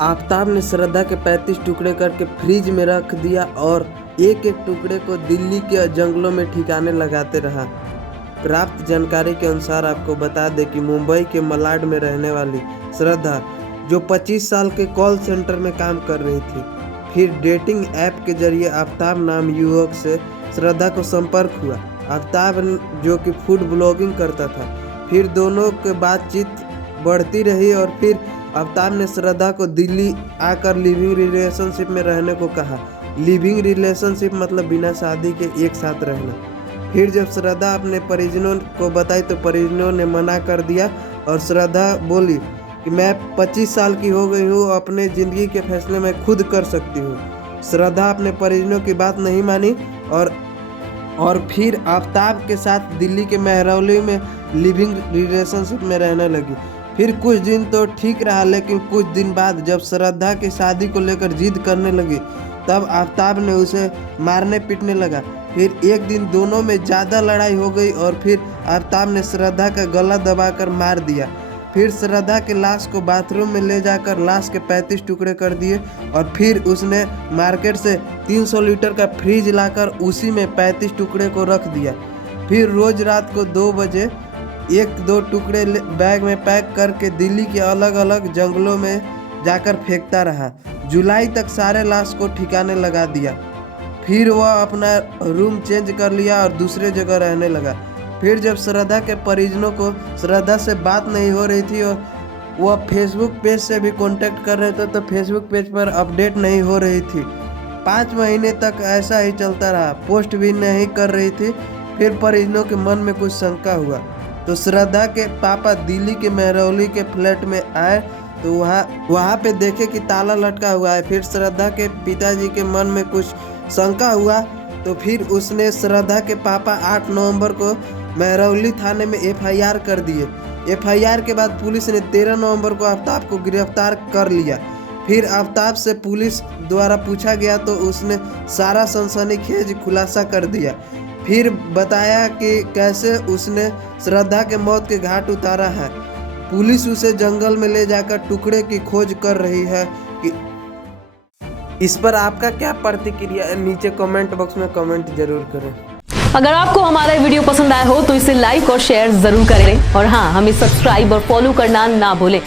आफताब ने श्रद्धा के 35 टुकड़े करके फ्रिज में रख दिया और एक एक टुकड़े को दिल्ली के जंगलों में ठिकाने लगाते रहा। प्राप्त जानकारी के अनुसार आपको बता दें कि मुंबई के मलाड में रहने वाली श्रद्धा, जो 25 साल के कॉल सेंटर में काम कर रही थी, फिर डेटिंग ऐप के जरिए आफताब नाम युवक से श्रद्धा को संपर्क हुआ। आफताब जो कि फूड ब्लॉगिंग करता था, फिर दोनों के बातचीत बढ़ती रही और फिर आफताब ने श्रद्धा को दिल्ली आकर लिविंग रिलेशनशिप में रहने को कहा। लिविंग रिलेशनशिप मतलब बिना शादी के एक साथ रहना। फिर जब श्रद्धा अपने परिजनों को बताई तो परिजनों ने मना कर दिया और श्रद्धा बोली कि मैं 25 साल की हो गई हूँ, अपने ज़िंदगी के फैसले मैं खुद कर सकती हूँ। श्रद्धा अपने परिजनों की बात नहीं मानी और फिर आफताब के साथ दिल्ली के महरौली में लिविंग रिलेशनशिप में रहने लगी। फिर कुछ दिन तो ठीक रहा, लेकिन कुछ दिन बाद जब श्रद्धा की शादी को लेकर जिद करने लगी तब आफताब ने उसे मारने पीटने लगा। फिर एक दिन दोनों में ज़्यादा लड़ाई हो गई और फिर आफताब ने श्रद्धा का गला दबाकर मार दिया। फिर श्रद्धा के लाश को बाथरूम में ले जाकर लाश के 35 टुकड़े कर दिए और फिर उसने मार्केट से 300 लीटर का फ्रिज लाकर उसी में 35 टुकड़े को रख दिया। फिर रोज़ रात को 2 बजे 1-2 टुकड़े बैग में पैक करके दिल्ली के अलग अलग जंगलों में जाकर फेंकता रहा। जुलाई तक सारे लाश को ठिकाने लगा दिया। फिर वह अपना रूम चेंज कर लिया और दूसरे जगह रहने लगा। फिर जब श्रद्धा के परिजनों को श्रद्धा से बात नहीं हो रही थी और वह फेसबुक पेज से भी कांटेक्ट कर रहे थे तो फेसबुक पेज पर अपडेट नहीं हो रही थी। 5 महीने तक ऐसा ही चलता रहा, पोस्ट भी नहीं कर रही थी। फिर परिजनों के मन में कुछ शंका हुआ तो श्रद्धा के पापा दिल्ली के महरौली के फ्लैट में आए तो वहाँ पे देखे कि ताला लटका हुआ है। फिर श्रद्धा के पिताजी के मन में कुछ शंका हुआ तो फिर उसने श्रद्धा के पापा 8 नवंबर को महरौली थाने में FIR कर दिए। FIR के बाद पुलिस ने 13 नवंबर को आफताब को गिरफ्तार कर लिया। फिर आफताब से पुलिस द्वारा पूछा गया तो उसने सारा सनसनीखेज खुलासा कर दिया। फिर बताया कि कैसे उसने श्रद्धा के मौत के घाट उतारा है। पुलिस उसे जंगल में ले जाकर टुकड़े की खोज कर रही है। इस पर आपका क्या प्रतिक्रिया है, नीचे कमेंट बॉक्स में कमेंट जरूर करें। अगर आपको हमारा वीडियो पसंद आया हो तो इसे लाइक और शेयर जरूर करें और हाँ, हमें सब्सक्राइब और फॉलो करना ना भूलें।